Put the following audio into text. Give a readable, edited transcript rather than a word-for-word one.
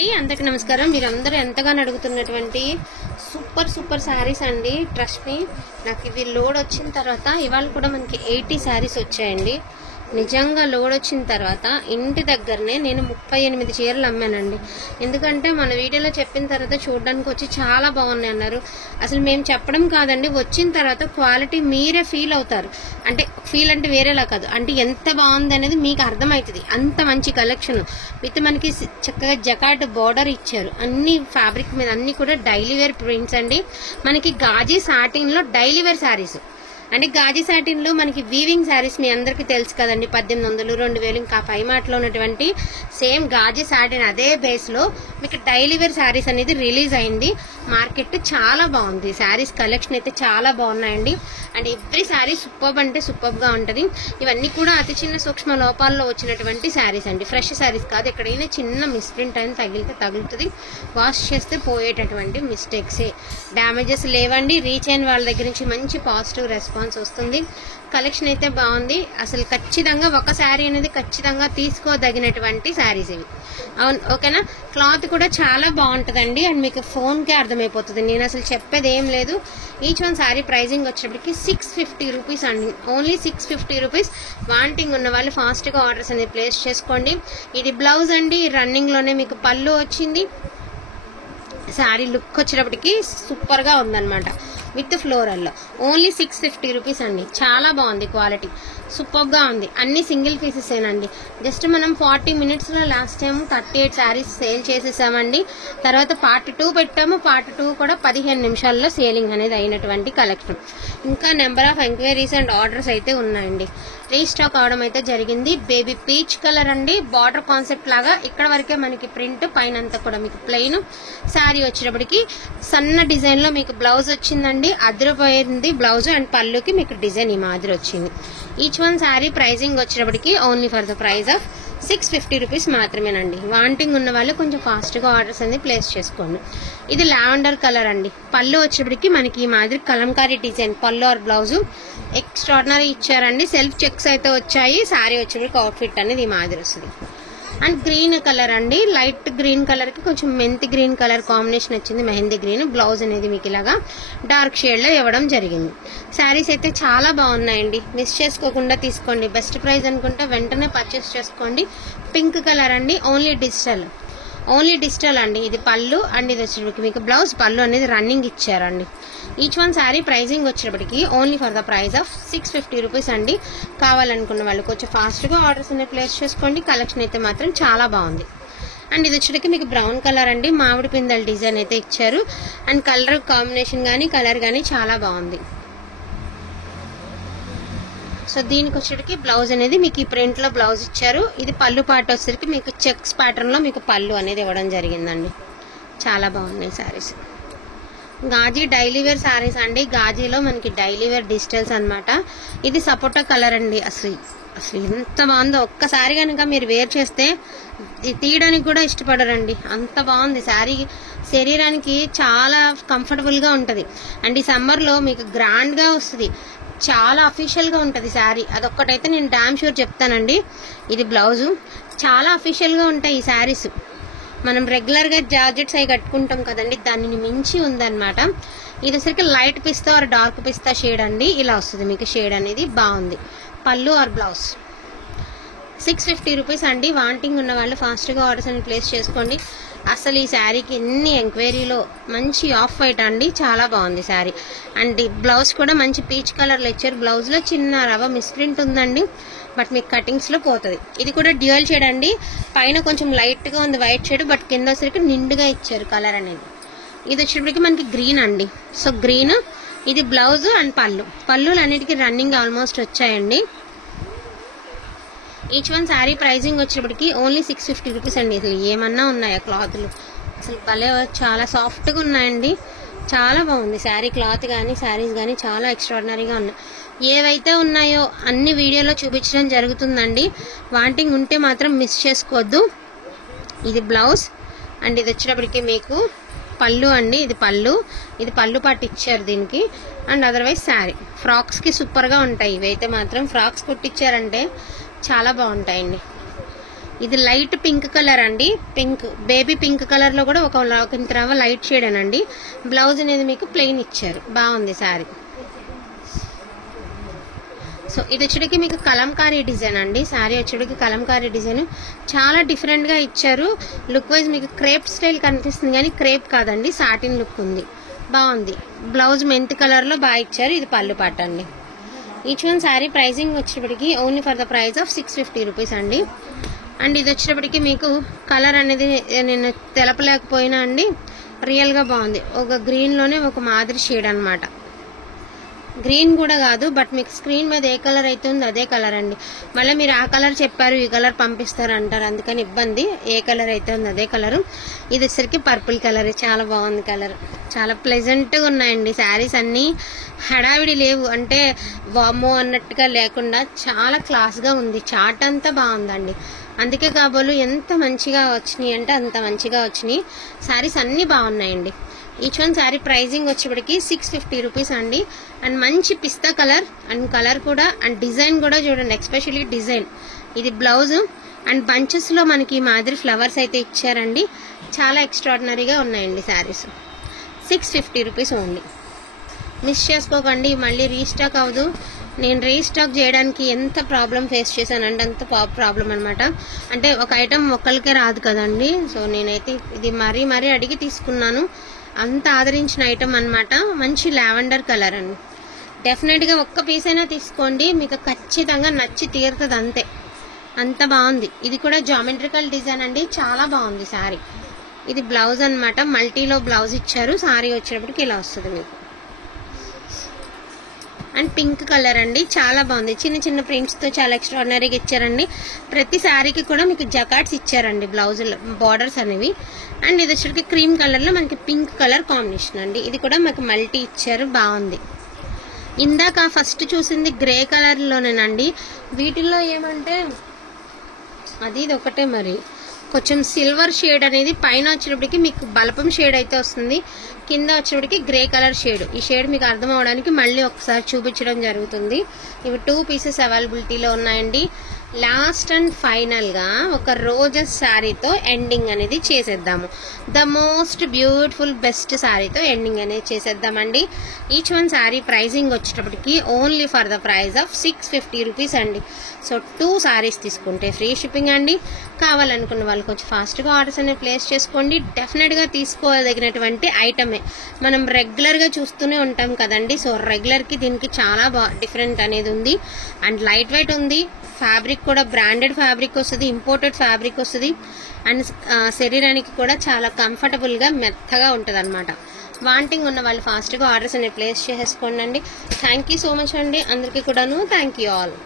అందరికి నమస్కారం. మీరందరూ ఎంతగానో అడుగుతున్నటువంటి సూపర్ సూపర్ శారీస్ అండి. ట్రస్ట్ మీ, నాకు ఇవి లోడ్ వచ్చిన తర్వాత ఇవాళ కూడా మనకి 80 శారీస్ వచ్చాయండి. నిజంగా లోడ్ వచ్చిన తర్వాత ఇంటి దగ్గరనే నేను 38 చీరలు అమ్మానండి. ఎందుకంటే మన వీడియోలో చెప్పిన తర్వాత చూడడానికి వచ్చి చాలా బాగున్నాయి అన్నారు. అసలు మేము చెప్పడం కాదండి, వచ్చిన తర్వాత క్వాలిటీ మీరే ఫీల్ అవుతారు. అంటే ఫీల్ అంటే వేరేలా కాదు, అంటే ఎంత బాగుంది అనేది మీకు అర్థమవుతుంది. అంత మంచి కలెక్షన్ విత్ మనకి చక్కగా జకాట్ బార్డర్ ఇచ్చారు. అన్ని ఫ్యాబ్రిక్ మీద అన్ని కూడా డైలీ వేర్ ప్రింట్స్ అండి. మనకి గాజీ సాటిన్ లో డైలీ వేర్ శారీస్ అంటే గాజీ సాటిన్ లో మనకి వీవింగ్ శారీస్ మీ అందరికి తెలుసు కదండి. 1800, 2000 ఇంకా పై మాటలో ఉన్నటువంటి సేమ్ గాజీ సాటిన్ అదే బేస్ లో మీకు డైలీ వేర్ శారీస్ అనేది రిలీజ్ అయింది. మార్కెట్ చాలా బాగుంది. శారీస్ కలెక్షన్ అయితే చాలా బాగున్నాయండి. అండ్ ఎవ్రీ శారీ సూపర్బ్ అంటే సూపర్బ్ గా ఉంటది. ఇవన్నీ కూడా అతి చిన్న సూక్ష్మ లోపాల్లో వచ్చినటువంటి శారీస్ అండి. ఫ్రెష్ శారీస్ కాదు. ఎక్కడైనా చిన్న మిస్ప్రింట్ అయినా తగిలితే తగులుతుంది. వాష్ చేస్తే పోయేటటువంటి మిస్టేక్సే, డ్యామేజెస్ లేవండి. రీచ్ అయిన వాళ్ళ దగ్గర నుంచి మంచి పాజిటివ్ రెస్పాన్స్ వస్తుంది. కలెక్షన్ అయితే బాగుంది. అసలు ఖచ్చితంగా ఒక శారీ అనేది ఖచ్చితంగా తీసుకోదగినటువంటి శారీస్ ఇవి. అవును, ఓకేనా. క్లాత్ కూడా చాలా బాగుంటుందండి. అండ్ మీకు ఫోన్ కే అర్థమైపోతుంది. నేను అసలు చెప్పేది ఏం లేదు. ఈచ్ వన్ శారీ ప్రైజింగ్ వచ్చేటప్పటికి 650 రూపీస్ అండి. Only 650 rupees. వాంటింగ్ ఉన్న వాళ్ళు ఫాస్ట్ గా ఆర్డర్స్ అనేది ప్లేస్ చేసుకోండి. ఇది బ్లౌజ్ అండి. రన్నింగ్ లోనే మీకు పళ్ళు వచ్చింది. శారీ లుక్ వచ్చేటప్పటికి సూపర్ గా ఉందన్నమాట. విత్ ఫ్లోరల్ లో ఓన్లీ 650 రూపీస్ అండి. చాలా బాగుంది. క్వాలిటీ సూపర్ గా ఉంది. అన్ని సింగిల్ పీసెస్ ఏనండి. జస్ట్ మనం 40 మినిట్స్ లో లాస్ట్ టైం 38 శారీస్ సేల్ చేసేసామండి. తర్వాత పార్ట్ 2 పెట్టాము. పార్ట్ 2 కూడా 15 నిమిషాల్లో సేలింగ్ అనేది అయినటువంటి కలెక్షన్. ఇంకా number of enquiries and orders అయితే ఉన్నాయండి. రీస్టాక్ అవడం అయితే జరిగింది. బేబీ పీచ్ కలర్ అండి. బార్డర్ కాన్సెప్ట్ లాగా ఇక్కడ వరకే మనకి ప్రింట్, పైన అంతా కూడా మీకు ప్లెయిన్. శారీ వచ్చేటప్పటికి సన్న డిజైన్ లో మీకు బ్లౌజ్ వచ్చిందండి. అదిరిపోయింది బ్లౌజ్. అండ్ పళ్ళుకి మీకు డిజైన్ ఈ మాదిరి వచ్చింది. ఈచ్ వన్ శారీ ప్రైజింగ్ వచ్చేటప్పటికి only for the price of 650 rupees మాత్రమేనండి. వాంటింగ్ ఉన్న వాళ్ళు కొంచెం ఫాస్ట్ గా ఆర్డర్స్ అనేది ప్లేస్ చేసుకోండి. ఇది లావెండర్ కలర్ అండి. పళ్ళు వచ్చేటప్పటికి మనకి ఈ మాదిరి కలంకారీ డిజైన్ పళ్ళు ఆర్ బ్లౌజ్ ఎక్స్ట్రాడినరీ ఇచ్చారండి. సెల్ఫ్ చెక్స్ అయితే వచ్చాయి. శారీ వచ్చేటప్పటికి అవుట్ఫిట్ అనేది ఈ మాదిరి వస్తుంది. అండ్ గ్రీన్ కలర్ అండి. లైట్ గ్రీన్ కలర్ కి కొంచెం మెంతి గ్రీన్ కలర్ కాంబినేషన్ వచ్చింది. మెహందీ గ్రీన్. బ్లౌజ్ అనేది మీకు ఇలాగా డార్క్ షేడ్ లో ఇవ్వడం జరిగింది. శారీస్ అయితే చాలా బాగున్నాయండి. మిస్ చేసుకోకుండా తీసుకోండి. బెస్ట్ ప్రైస్ అనుకుంటే వెంటనే పర్చేస్ చేసుకోండి. పింక్ కలర్ అండి. ఓన్లీ డిజిటల్ అండి. ఇది పళ్ళు అండ్ ఇది వచ్చేటప్పటికి మీకు బ్లౌజ్. పళ్ళు అనేది రన్నింగ్ ఇచ్చారండి. ఈచ్ వన్ శారీ ప్రైజింగ్ వచ్చేటప్పటికి only for the price of 650 rupees అండి. కావాలనుకున్న వాళ్ళు కొంచెం ఫాస్ట్ గా ఆర్డర్స్ అనేది ప్లేస్ చేసుకోండి. కలెక్షన్ అయితే మాత్రం చాలా బాగుంది. అండ్ ఇది వచ్చేటికి మీకు బ్రౌన్ కలర్ అండి. మామిడి పిందెల డిజైన్ అయితే ఇచ్చారు. అండ్ కలర్ కాంబినేషన్ గానీ కలర్ గానీ చాలా బాగుంది. సో దీనికి వచ్చేటికి బ్లౌజ్ అనేది మీకు ఈ ప్రింట్ లో బ్లౌజ్ ఇచ్చారు. ఇది పళ్ళు పాట వచ్చేసరికి మీకు చెక్స్ ప్యాటర్న్ లో మీకు పళ్ళు అనేది ఇవ్వడం జరిగిందండి. చాలా బాగున్నాయి శారీస్. గాజీ డైలీ వేర్ శారీస్ అండి. గాజీలో మనకి డైలీ వేర్ డిజిటల్స్ అన్నమాట. ఇది సపోటా కలర్ అండి. అసలు ఎంత బాగుందో. ఒక్కసారి కనుక మీరు వేర్ చేస్తే తీయడానికి కూడా ఇష్టపడరండి. అంత బాగుంది శారీ. శరీరానికి చాలా కంఫర్టబుల్ గా ఉంటది. అండ్ ఈ సమ్మర్ లో మీకు గ్రాండ్ గా వస్తుంది. చాలా అఫీషియల్ గా ఉంటది శారీ. అదొక్కటైతే నేను డామ్ షూర్ చెప్తానండి. ఇది బ్లౌజు. చాలా అఫీషియల్ గా ఉంటాయి ఈ శారీస్. మనం రెగ్యులర్ గా జార్జెట్స్ అవి కట్టుకుంటాం కదండి, దానిని మించి ఉందన్నమాట. ఇది వచ్చరికి light pista or dark pista shade అండి. ఇలా వస్తుంది మీకు షేడ్ అనేది. బాగుంది. పళ్ళు ఆర్ బ్లౌజ్. 650 రూపీస్ అండి. వాంటింగ్ ఉన్న వాళ్ళు ఫాస్ట్ గా ఆర్డర్స్ అని ప్లేస్ చేసుకోండి. అసలు ఈ శారీకి ఎన్ని ఎంక్వైరీలో మంచి ఆఫ్ వైట్ అండి. చాలా బాగుంది శారీ. అండ్ బ్లౌజ్ కూడా మంచి పీచ్ కలర్ లో ఇచ్చారు. బ్లౌజ్ లో చిన్న రవ మిస్ప్రింట్ ఉందండి. బట్ మీకు కటింగ్స్ లో పోతుంది. ఇది కూడా డ్యూయల్ షేడ్ అండి. పైన కొంచెం లైట్ గా ఉంది వైట్ షేడ్. బట్ కింద వచ్చరికి నిండుగా ఇచ్చారు కలర్ అనేది. ఇది వచ్చేటప్పటికి మనకి గ్రీన్ అండి. So green. ఇది బ్లౌజ్ అండ్ పళ్ళు అన్నిటికీ రన్నింగ్ ఆల్మోస్ట్ వచ్చాయండి. ఈచ్ వన్ శారీ ప్రైజింగ్ వచ్చేటప్పటికి ఓన్లీ 650 రూపీస్ అండి. అసలు ఏమన్నా ఉన్నాయా క్లాత్లు? అసలు భలే చాలా సాఫ్ట్ గా ఉన్నాయండి. చాలా బాగుంది శారీ. క్లాత్ కానీ శారీస్ కానీ చాలా ఎక్స్ట్రాడినరీగా ఉన్నాయి. ఏవైతే ఉన్నాయో అన్ని వీడియోలో చూపించడం జరుగుతుందండి. వాంటింగ్ ఉంటే మాత్రం మిస్ చేసుకోవద్దు. ఇది బ్లౌజ్ అండ్ ఇది వచ్చేటప్పటికి మీకు పళ్ళు అండి. ఇది పళ్ళు పాటు ఇచ్చారు దీనికి. అండ్ అదర్వైజ్ శారీ ఫ్రాక్స్ కి సూపర్ గా ఉంటాయి. ఇవైతే మాత్రం ఫ్రాక్స్ కుట్టిచ్చారంటే చాలా బాగుంటాయండి. ఇది లైట్ పింక్ కలర్ అండి, పింక్ బేబీ పింక్ కలర్ లో కూడా ఒక లైట్ షేడ్ అనండి. బ్లౌజ్ అనేది మీకు ప్లెయిన్ ఇచ్చారు, బాగుంది శారీ. సో ఇది వచ్చేటికి మీకు కలంకారీ డిజైన్ అండి. శారీ వచ్చేటికి కలంకారీ డిజైన్ చాలా డిఫరెంట్ గా ఇచ్చారు. లుక్ వైజ్ మీకు క్రేప్ స్టైల్ కనిపిస్తుంది కానీ క్రేప్ కాదండి, సాటిన్ లుక్ ఉంది, బాగుంది. బ్లౌజ్ మెంతి కలర్ లో బాగా ఇచ్చారు. ఇది పళ్ళు పాట అండి. ఈచ్ వన్ శారీ ప్రైసింగ్ వచ్చేటప్పటికి only for the price of 650 rupees అండి. అండ్ ఇది వచ్చేటప్పటికి మీకు కలర్ అనేది నేను తెలపలేకపోయినా అండి, రియల్ గా బాగుంది. ఒక గ్రీన్ లోనే ఒక మాదిరి షేడ్ అనమాట. గ్రీన్ కూడా కాదు, బట్ మీకు స్క్రీన్ మీద ఏ కలర్ అయితే ఉందో అదే కలర్ అండి. మళ్ళీ మీరు ఆ కలర్ చెప్పారు ఈ కలర్ పంపిస్తారు అంటారు, అందుకని ఇబ్బంది. ఏ కలర్ అయితే ఉంది అదే కలరు. ఇది వచ్చేసరికి పర్పుల్ కలర్, చాలా బాగుంది కలర్. చాలా ప్లెజెంట్గా ఉన్నాయండి శారీస్ అన్నీ. హడావిడి లేవు, అంటే వామో అన్నట్టుగా లేకుండా చాలా క్లాస్గా ఉంది. చాట్ అంతా బాగుందండి. అందుకే కాబోలు ఎంత మంచిగా వచ్చినాయి అంటే అంత మంచిగా వచ్చినాయి. శారీస్ అన్నీ బాగున్నాయండి. ఈచ్ వన్ శారీ ప్రైజింగ్ వచ్చేప్పటికి 650 రూపీస్ అండి. అండ్ మంచి పిస్తా కలర్, అండ్ కలర్ కూడా, అండ్ డిజైన్ కూడా చూడండి, ఎక్స్పెషల్లీ డిజైన్. ఇది బ్లౌజ్ అండ్ బంచెస్ లో మనకి ఈ మాదిరి ఫ్లవర్స్ అయితే ఇచ్చారండి. చాలా ఎక్స్ట్రాడినరీగా ఉన్నాయండి శారీస్. 650 rupees only. మిస్ చేసుకోకండి, మళ్ళీ రీస్టాక్ అవ్వదు. నేను రీస్టాక్ చేయడానికి ఎంత ప్రాబ్లం ఫేస్ చేశానంటే అంత ప్రాబ్లం అనమాట. అంటే ఒక ఐటమ్ ఒక్కరికే రాదు కదండి. సో నేనైతే ఇది మరీ అడిగి తీసుకున్నాను. అంత ఆదరించిన ఐటమ్ అనమాట. మంచి లావెండర్ కలర్ అండి. డెఫినెట్గా ఒక్క పీస్ అయినా తీసుకోండి, మీకు ఖచ్చితంగా నచ్చి తీరుతుంది అంతే. అంత బాగుంది. ఇది కూడా జామెట్రికల్ డిజైన్ అండి, చాలా బాగుంది శారీ. ఇది బ్లౌజ్ అనమాట, మల్టీలో బ్లౌజ్ ఇచ్చారు. శారీ వచ్చేటప్పటికి ఇలా వస్తుంది మీకు. అండ్ పింక్ కలర్ అండి, చాలా బాగుంది. చిన్న చిన్న ప్రింట్స్ తో చాలా ఎక్స్ట్రాడినరీగా ఇచ్చారండి. ప్రతి శారీకి కూడా మీకు జకాట్స్ ఇచ్చారండి, బ్లౌజ్ బార్డర్స్ అనేవి. అండ్ ఇది వచ్చేసరికి క్రీమ్ కలర్ లో మనకి పింక్ కలర్ కాంబినేషన్ అండి. ఇది కూడా మనకి మల్టీ ఇచ్చారు, బాగుంది. ఇందాక ఫస్ట్ చూసింది గ్రే కలర్ లోనేనండి. వీటిల్లో ఏమంటే అది ఇది ఒకటే, మరి కొంచెం సిల్వర్ షేడ్ అనేది పైన వచ్చేటప్పటికి మీకు బలపం షేడ్ అయితే వస్తుంది, కింద వచ్చేటప్పటికి గ్రే కలర్ షేడ్. ఈ షేడ్ మీకు అర్థం అవడానికి మళ్ళీ ఒకసారి చూపించడం జరుగుతుంది. ఇవి 2 పీసెస్ అవైలబిలిటీలో ఉన్నాయండి. లాస్ట్ అండ్ ఫైనల్ గా ఒక రోజెస్ శారీతో ఎండింగ్ అనేది చేసేద్దాము. ద మోస్ట్ బ్యూటిఫుల్ బెస్ట్ శారీతో ఎండింగ్ అనేది చేసేద్దామండి. ఈచ్ వన్ శారీ ప్రైజింగ్ వచ్చేటప్పటికి only for the price of 650 rupees అండి. సో 2 శారీస్ తీసుకుంటే ఫ్రీ షిప్పింగ్ అండి. కావాలనుకున్న వాళ్ళు కొంచెం ఫాస్ట్గా ఆర్డర్స్ అనేవి ప్లేస్ చేసుకోండి. డెఫినెట్గా తీసుకోదగినటువంటి ఐటమే. మనం రెగ్యులర్గా చూస్తూనే ఉంటాం కదండి. సో రెగ్యులర్కి దీనికి చాలా డిఫరెంట్ అనేది ఉంది. అండ్ లైట్ వెయిట్ ఉంది. ఫ్యాబ్రిక్ కూడా బ్రాండెడ్ ఫ్యాబ్రిక్ వస్తుంది, ఇంపోర్టెడ్ ఫ్యాబ్రిక్ వస్తుంది. అండ్ శరీరానికి కూడా చాలా కంఫర్టబుల్గా మెత్తగా ఉంటుంది అనమాట. వాంటింగ్ ఉన్న వాళ్ళు ఫాస్ట్గా ఆర్డర్స్ అనేవి ప్లేస్ చేసుకోండి అండి. థ్యాంక్ యూ సో మచ్ అండి అందరికీ కూడాను. Thank you all.